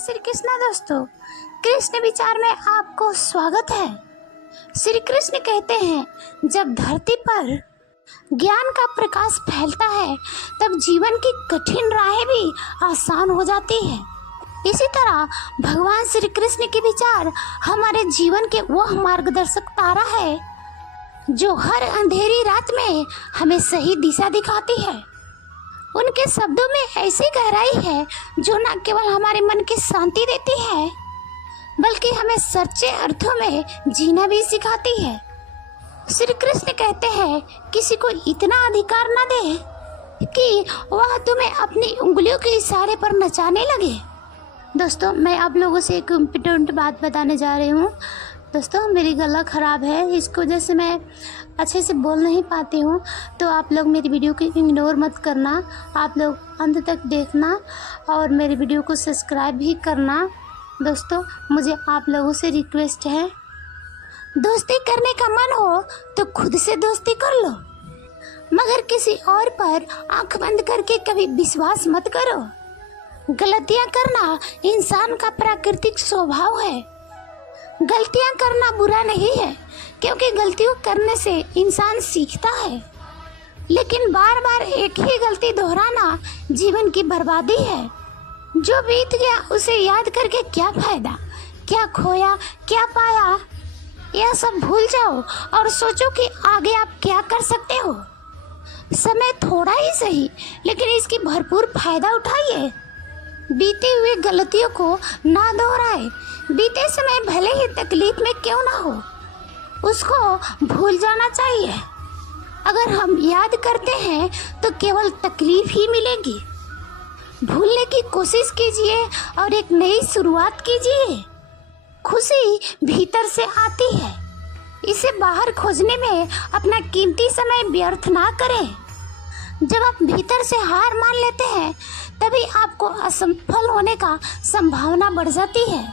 श्री कृष्णा दोस्तों, कृष्ण विचार में आपको स्वागत है। श्री कृष्ण कहते हैं, जब धरती पर ज्ञान का प्रकाश फैलता है तब जीवन की कठिन राहें भी आसान हो जाती है। इसी तरह भगवान श्री कृष्ण के विचार हमारे जीवन के वह मार्गदर्शक तारा है जो हर अंधेरी रात में हमें सही दिशा दिखाती है। उनके शब्दों में ऐसी गहराई है जो न केवल हमारे मन की शांति देती है बल्कि हमें सच्चे अर्थों में जीना भी सिखाती है। श्री कृष्ण कहते हैं, किसी को इतना अधिकार न दे कि वह तुम्हें अपनी उंगलियों के इशारे पर नचाने लगे। दोस्तों, मैं आप लोगों से एक इम्पोर्टेंट बात बताने जा रही हूँ। दोस्तों, मेरी गला ख़राब है, इसकी वजह से मैं अच्छे से बोल नहीं पाती हूँ, तो आप लोग मेरी वीडियो को इग्नोर मत करना। आप लोग अंत तक देखना और मेरी वीडियो को सब्सक्राइब भी करना। दोस्तों, मुझे आप लोगों से रिक्वेस्ट है, दोस्ती करने का मन हो तो खुद से दोस्ती कर लो, मगर किसी और पर आंख बंद करके कभी विश्वास मत करो। गलतियाँ करना इंसान का प्राकृतिक स्वभाव है। गलतियाँ करना बुरा नहीं है, क्योंकि गलतियों करने से इंसान सीखता है, लेकिन बार बार एक ही गलती दोहराना जीवन की बर्बादी है। जो बीत गया उसे याद करके क्या फायदा, क्या खोया क्या पाया, यह सब भूल जाओ और सोचो कि आगे आप क्या कर सकते हो। समय थोड़ा ही सही, लेकिन इसकी भरपूर फायदा उठाइए। बीती हुई गलतियों को ना दोहराए। बीते समय भले ही तकलीफ में क्यों ना हो, उसको भूल जाना चाहिए। अगर हम याद करते हैं तो केवल तकलीफ ही मिलेगी। भूलने की कोशिश कीजिए और एक नई शुरुआत कीजिए। खुशी भीतर से आती है, इसे बाहर खोजने में अपना कीमती समय व्यर्थ ना करें। जब आप भीतर से हार मान लेते हैं तभी आपको असफल होने का संभावना बढ़ जाती है।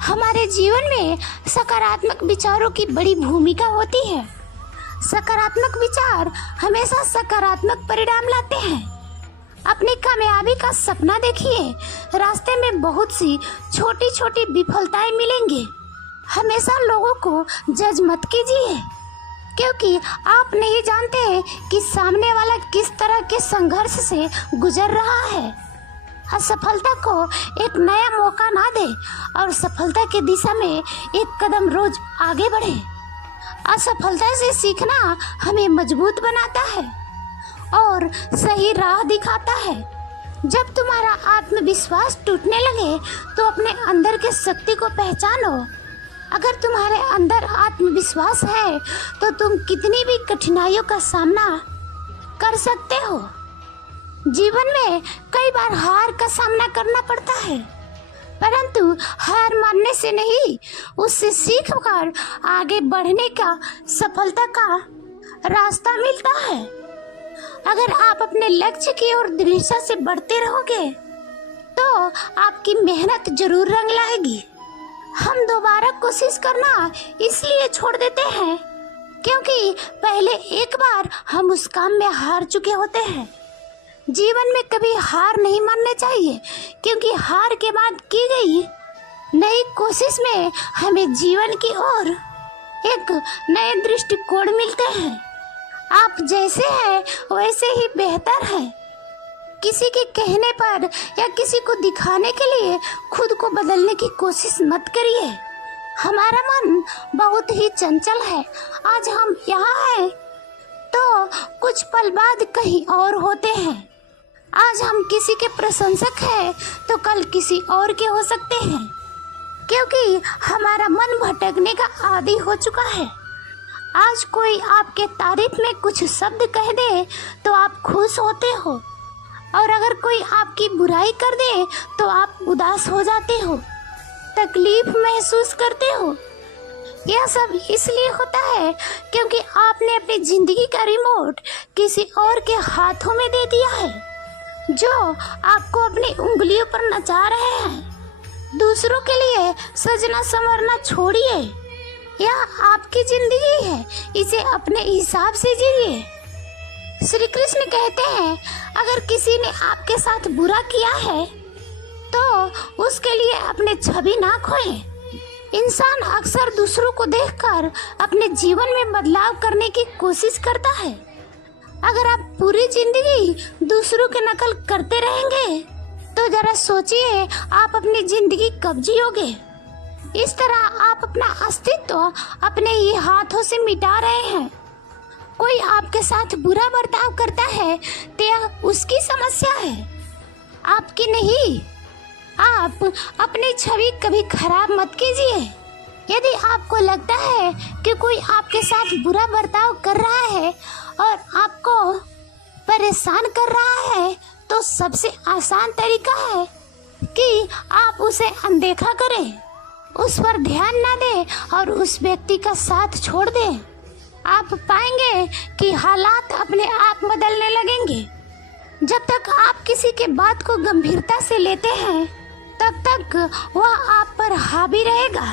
हमारे जीवन में सकारात्मक विचारों की बड़ी भूमिका होती है। सकारात्मक विचार हमेशा सकारात्मक परिणाम लाते हैं। अपनी कामयाबी का सपना देखिए, रास्ते में बहुत सी छोटी छोटी विफलताएं मिलेंगी। हमेशा लोगों को जज मत कीजिए, क्योंकि आप नहीं जानते कि सामने वाला किस तरह के संघर्ष से गुजर रहा है। असफलता को एक नया मौका ना दे और सफलता की दिशा में एक कदम रोज आगे बढ़े। असफलता से सीखना हमें मजबूत बनाता है और सही राह दिखाता है। जब तुम्हारा आत्मविश्वास टूटने लगे तो अपने अंदर के शक्ति को पहचानो। अगर तुम्हारे अंदर आत्मविश्वास है तो तुम कितनी भी कठिनाइयों का सामना कर सकते हो। जीवन में कई बार हार का सामना करना पड़ता है, परंतु हार मानने से नहीं, उससे सीख कर आगे बढ़ने का सफलता का रास्ता मिलता है। अगर आप अपने लक्ष्य की ओर दृढ़ता से बढ़ते रहोगे तो आपकी मेहनत जरूर रंग लाएगी। हम दोबारा कोशिश करना इसलिए छोड़ देते हैं क्योंकि पहले एक बार हम उस काम में हार चुके होते हैं। जीवन में कभी हार नहीं माननी चाहिए, क्योंकि हार के बाद की गई नई कोशिश में हमें जीवन की ओर एक नए दृष्टिकोण मिलते हैं। आप जैसे हैं वैसे ही बेहतर है। किसी के कहने पर या किसी को दिखाने के लिए खुद को बदलने की कोशिश मत करिए। हमारा मन बहुत ही चंचल है। आज हम यहाँ हैं तो कुछ पल बाद कहीं और होते हैं। आज हम किसी के प्रशंसक हैं तो कल किसी और के हो सकते हैं, क्योंकि हमारा मन भटकने का आदी हो चुका है। आज कोई आपके तारीफ में कुछ शब्द कह दे तो आप खुश होते हो, और अगर कोई आपकी बुराई कर दे तो आप उदास हो जाते हो, तकलीफ महसूस करते हो। यह सब इसलिए होता है क्योंकि आपने अपनी जिंदगी का रिमोट किसी और के हाथों में दे दिया है, जो आपको अपनी उंगलियों पर नचा रहे हैं। दूसरों के लिए सजना संवरना छोड़िए। यह आपकी जिंदगी है, इसे अपने हिसाब से जिए। श्री कृष्ण कहते हैं, अगर किसी ने आपके साथ बुरा किया है तो उसके लिए अपने छवि ना खोएं। इंसान अक्सर दूसरों को देखकर अपने जीवन में बदलाव करने की कोशिश करता है। अगर आप पूरी जिंदगी दूसरों की नकल करते रहेंगे तो जरा सोचिए आप अपनी जिंदगी कब जियोगे। इस तरह आप अपना अस्तित्व अपने ही हाथों से मिटा रहे हैं। कोई आपके साथ बुरा बर्ताव करता है तो यह उसकी समस्या है, आपकी नहीं। आप अपनी छवि कभी खराब मत कीजिए। यदि आपको लगता है कि कोई आपके साथ बुरा बर्ताव कर रहा है और आपको परेशान कर रहा है तो सबसे आसान तरीका है कि आप उसे अनदेखा करें, उस पर ध्यान ना दें और उस व्यक्ति का साथ छोड़ दें। आप पाएंगे कि हालात अपने आप बदलने लगेंगे। जब तक आप किसी के बात को गंभीरता से लेते हैं तब तक वह आप पर हावी रहेगा,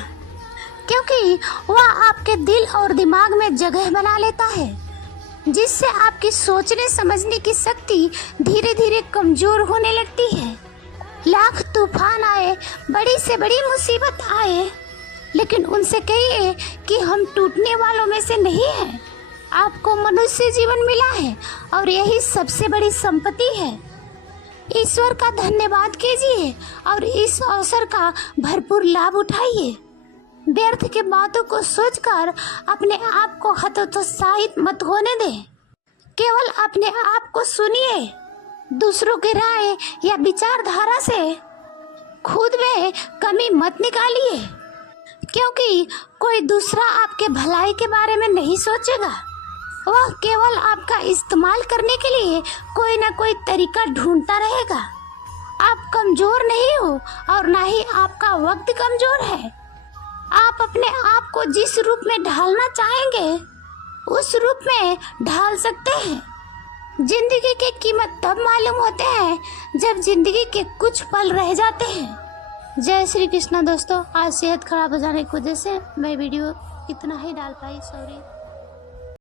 क्योंकि वह आपके दिल और दिमाग में जगह बना लेता है, जिससे आपकी सोचने समझने की शक्ति धीरे धीरे कमजोर होने लगती है। लाख तूफान आए, बड़ी से बड़ी मुसीबत आए, लेकिन उनसे कहिए कि हम टूटने वालों में से नहीं हैं। आपको मनुष्य जीवन मिला है और यही सबसे बड़ी संपत्ति है। ईश्वर का धन्यवाद कीजिए और इस अवसर का भरपूर लाभ उठाइए। व्यर्थ की बातों को सोचकर अपने आप को हतोत्साहित मत होने दें। केवल अपने आप को सुनिए। दूसरों की राय या विचारधारा से खुद में कमी मत निकालिए, क्योंकि कोई दूसरा आपके भलाई के बारे में नहीं सोचेगा। वह केवल आपका इस्तेमाल करने के लिए कोई ना कोई तरीका ढूंढता रहेगा। आप कमजोर नहीं हो और ना ही आपका वक्त कमजोर है। आप अपने आप को जिस रूप में ढालना चाहेंगे उस रूप में ढाल सकते हैं। जिंदगी की कीमत तब मालूम होते हैं जब जिंदगी के कुछ पल रह जाते हैं। जय श्री कृष्णा दोस्तों। आज सेहत खराब हो जाने की वजह से मैं वीडियो इतना ही डाल पाई, सॉरी।